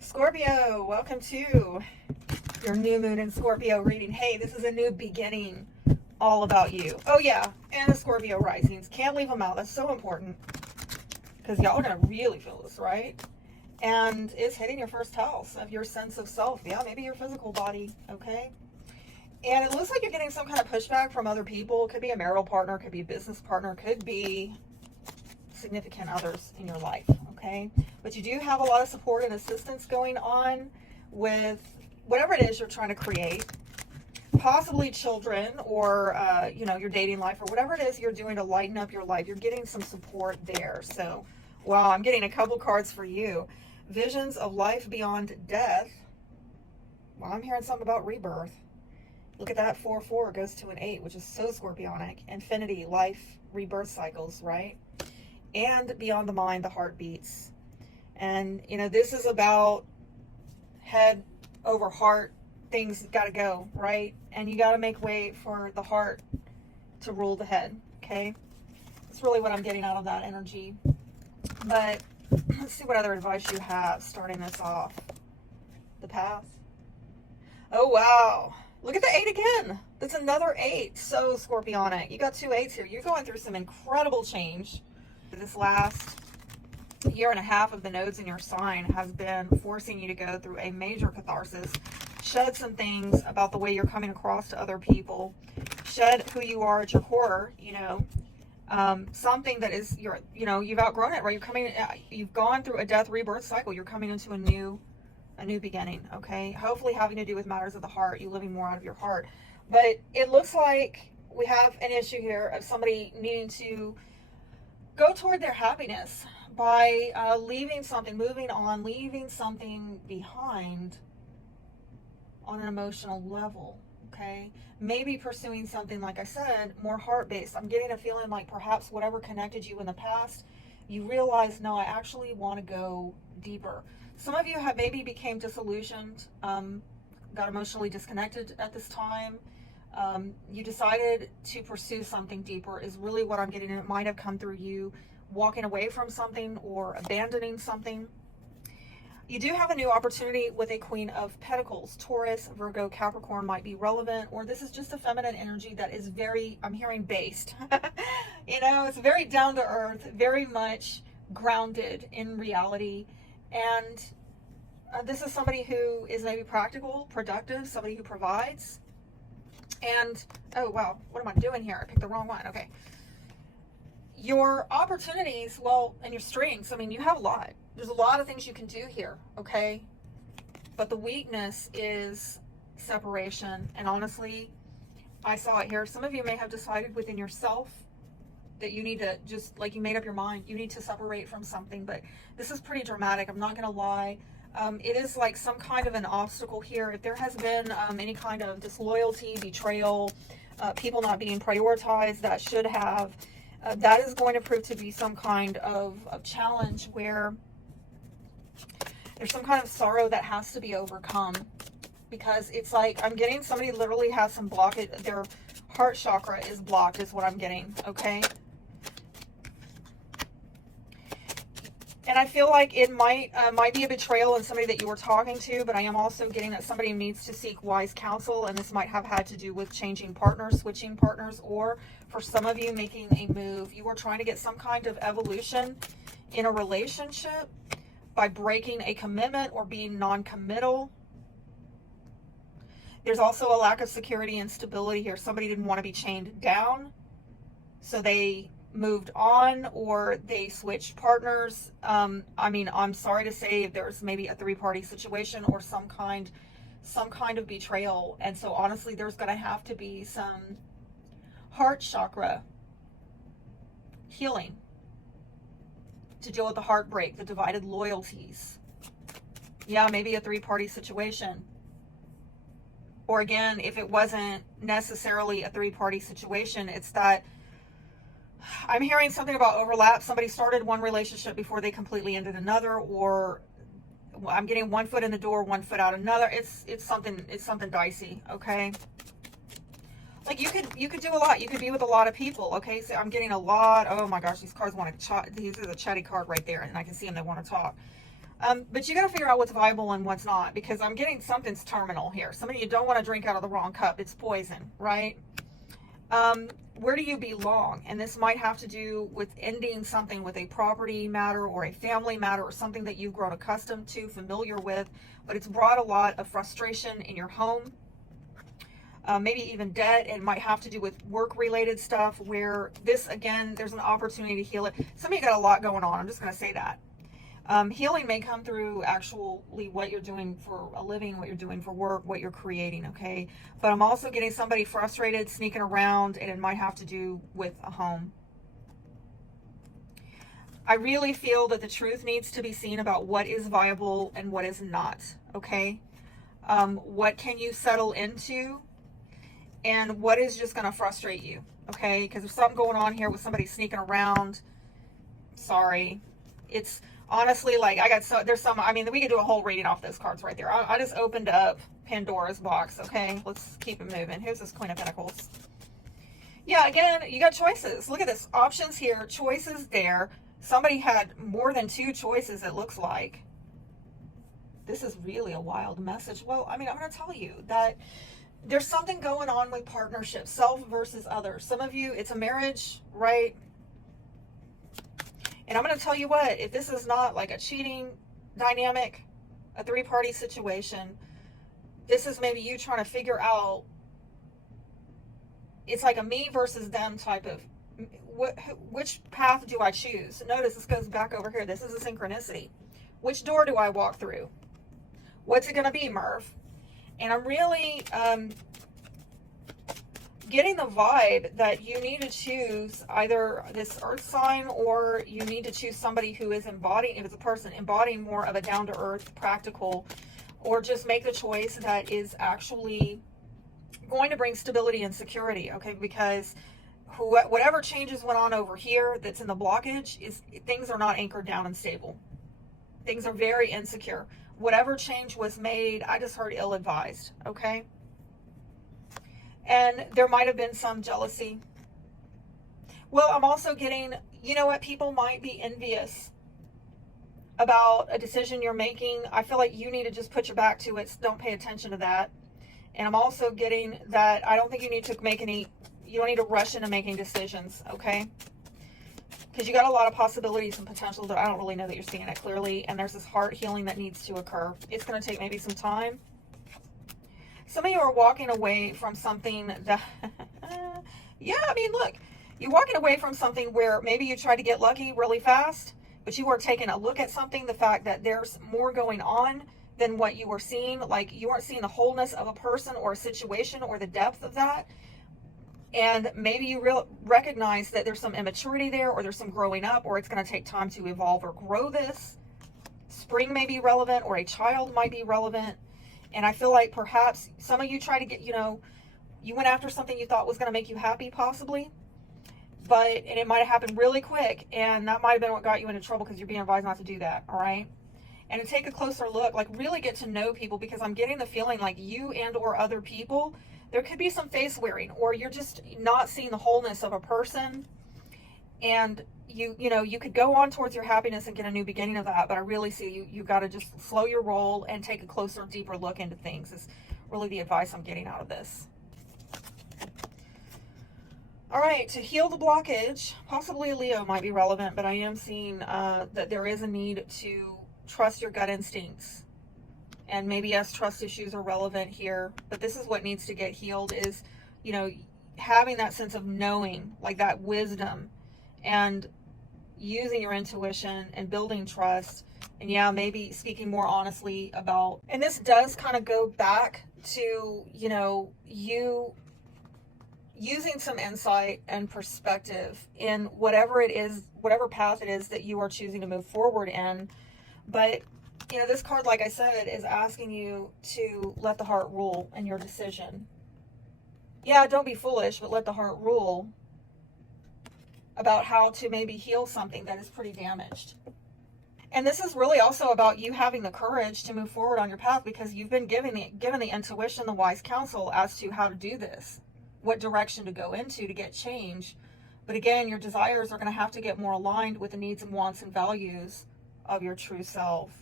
Scorpio, welcome to your new moon in Scorpio reading. Hey, this is a new beginning all about you. Oh yeah, and the Scorpio risings. Can't leave them out. That's so important because y'all are going to really feel this, right? And it's hitting your first house of your sense of self. Yeah, maybe your physical body, okay? And it looks like you're getting some kind of pushback from other people. It could be a marital partner, could be a business partner, could be significant others in your life, okay? But you do have a lot of support and assistance going on with whatever it is you're trying to create, possibly children or your dating life or whatever it is you're doing to lighten up your life. You're getting some support there. So wow, I'm getting a couple cards for you. Visions of life beyond death. Well, I'm hearing something about rebirth. Look at that, 4-4 goes to an 8, which is so scorpionic. Infinity, life, rebirth cycles, right? And beyond the mind, the heart beats. And this is about head over heart. Things got to go, right? And you got to make way for the heart to rule the head, okay? That's really what I'm getting out of that energy. But let's see what other advice you have starting this off. The path. Oh wow, look at the 8 again. That's another 8. So scorpionic. You got 2 8s here. You're going through some incredible change. This last year and a half of the nodes in your sign has been forcing you to go through a major catharsis. Shed some things about the way you're coming across to other people. Shed who you are at your core, something that is you've outgrown it, right? You've gone through a death rebirth cycle. You're coming into a new beginning, okay? Hopefully having to do with matters of the heart, you living more out of your heart. But it looks like we have an issue here of somebody needing to go toward their happiness by leaving something, moving on, leaving something behind on an emotional level, okay? Maybe pursuing something, like I said, more heart-based. I'm getting a feeling like perhaps whatever connected you in the past, you realize, no, I actually want to go deeper. Some of you have maybe became disillusioned, got emotionally disconnected at this time. You decided to pursue something deeper is really what I'm getting. It might have come through you walking away from something or abandoning something. You do have a new opportunity with a Queen of Pentacles. Taurus, Virgo, Capricorn might be relevant, or this is just a feminine energy that is very, I'm hearing, based. It's very down to earth, very much grounded in reality. And this is somebody who is maybe practical, productive, somebody who provides. And, oh wow, what am I doing here? I picked the wrong one. Okay. Your opportunities, and your strengths, you have a lot. There's a lot of things you can do here, okay? But the weakness is separation. And honestly, I saw it here. Some of you may have decided within yourself that you need to just, like, you made up your mind, you need to separate from something. But this is pretty dramatic. I'm not going to lie. It is like some kind of an obstacle here. If there has been any kind of disloyalty, betrayal, people not being prioritized that should have, that is going to prove to be some kind of challenge where there's some kind of sorrow that has to be overcome. Because it's like I'm getting somebody literally has some blockage. Their heart chakra is blocked is what I'm getting, okay? And I feel like it might be a betrayal in somebody that you were talking to, but I am also getting that somebody needs to seek wise counsel, and this might have had to do with changing partners, switching partners, or for some of you making a move. You are trying to get some kind of evolution in a relationship by breaking a commitment or being non-committal. There's also a lack of security and stability here. Somebody didn't want to be chained down, so they moved on, or they switched partners. I'm sorry to say there's maybe a 3-party situation or some kind of betrayal. And so honestly, there's going to have to be some heart chakra healing to deal with the heartbreak, the divided loyalties. Yeah, maybe a 3-party situation. Or again, if it wasn't necessarily a 3-party situation, it's that I'm hearing something about overlap. Somebody started one relationship before they completely ended another, or I'm getting one foot in the door, one foot out another. It's something dicey, okay? Like you could do a lot. You could be with a lot of people, okay? So I'm getting a lot. Oh my gosh, these cards want to chat. These are the chatty card right there, and I can see them. They want to talk. But you got to figure out what's viable and what's not, because I'm getting something's terminal here. Some of you don't want to drink out of the wrong cup. It's poison, right? Where do you belong? And this might have to do with ending something with a property matter or a family matter or something that you've grown accustomed to, familiar with, but it's brought a lot of frustration in your home. Maybe even debt. It might have to do with work-related stuff where this, again, there's an opportunity to heal it. Some of you got a lot going on. I'm just going to say that. Healing may come through actually what you're doing for a living, what you're doing for work, what you're creating, okay? But I'm also getting somebody frustrated, sneaking around, and it might have to do with a home. I really feel that the truth needs to be seen about what is viable and what is not, okay? What can you settle into, and what is just going to frustrate you, okay? Because there's something going on here with somebody sneaking around. Sorry. It's honestly, like, I mean, we could do a whole reading off those cards right there. I just opened up Pandora's box, okay? Let's keep it moving. Here's this Queen of Pentacles. Yeah, again, you got choices. Look at this. Options here, choices there. Somebody had more than 2 choices, it looks like. This is really a wild message. Well, I mean, I'm going to tell you that there's something going on with partnerships, self versus others. Some of you, it's a marriage, right? And I'm going to tell you what, if this is not like a cheating dynamic, a 3-party situation, this is maybe you trying to figure out, it's like a me versus them type of, which path do I choose? Notice this goes back over here. This is a synchronicity. Which door do I walk through? What's it going to be, Merv? And I'm really getting the vibe that you need to choose either this earth sign, or you need to choose somebody who is embodying, if it's a person, embodying more of a down-to-earth, practical, or just make the choice that is actually going to bring stability and security, okay? Because whatever changes went on over here that's in the blockage, is things are not anchored down and stable. Things are very insecure. Whatever change was made, I just heard ill-advised, okay? And there might have been some jealousy. Well, I'm also getting, you know what, people might be envious about a decision you're making. I feel like you need to just put your back to it. Don't pay attention to that. And I'm also getting that I don't think you need to you don't need to rush into making decisions, okay? Because you got a lot of possibilities and potential that I don't really know that you're seeing it clearly. And there's this heart healing that needs to occur. It's going to take maybe some time. Some of you are walking away from something that, yeah, I mean, look, you're walking away from something where maybe you tried to get lucky really fast, but you were taking a look at something, the fact that there's more going on than what you were seeing. Like, you weren't seeing the wholeness of a person or a situation or the depth of that. And maybe you recognize that there's some immaturity there, or there's some growing up, or it's going to take time to evolve or grow this. Spring may be relevant, or a child might be relevant. And I feel like perhaps some of you try to get, you went after something you thought was going to make you happy, possibly. And it might have happened really quick. And that might have been what got you into trouble, because you're being advised not to do that, all right? And to take a closer look, like really get to know people, because I'm getting the feeling like you and or other people, there could be some face wearing, or you're just not seeing the wholeness of a person. And you could go on towards your happiness and get a new beginning of that, but I really see you got to just slow your roll and take a closer, deeper look into things is really the advice I'm getting out of this. All right, to heal the blockage, possibly a Leo might be relevant, but I am seeing that there is a need to trust your gut instincts. And maybe yes, trust issues are relevant here, but this is what needs to get healed is, having that sense of knowing, like that wisdom, and using your intuition and building trust. And yeah, maybe speaking more honestly about, and this does kind of go back to, you using some insight and perspective in whatever it is, whatever path it is that you are choosing to move forward in. But this card, like I said, is asking you to let the heart rule in your decision. Yeah, don't be foolish, but let the heart rule about how to maybe heal something that is pretty damaged. And this is really also about you having the courage to move forward on your path, because you've been given the intuition, the wise counsel as to how to do this, what direction to go into to get change. But again, your desires are going to have to get more aligned with the needs and wants and values of your true self.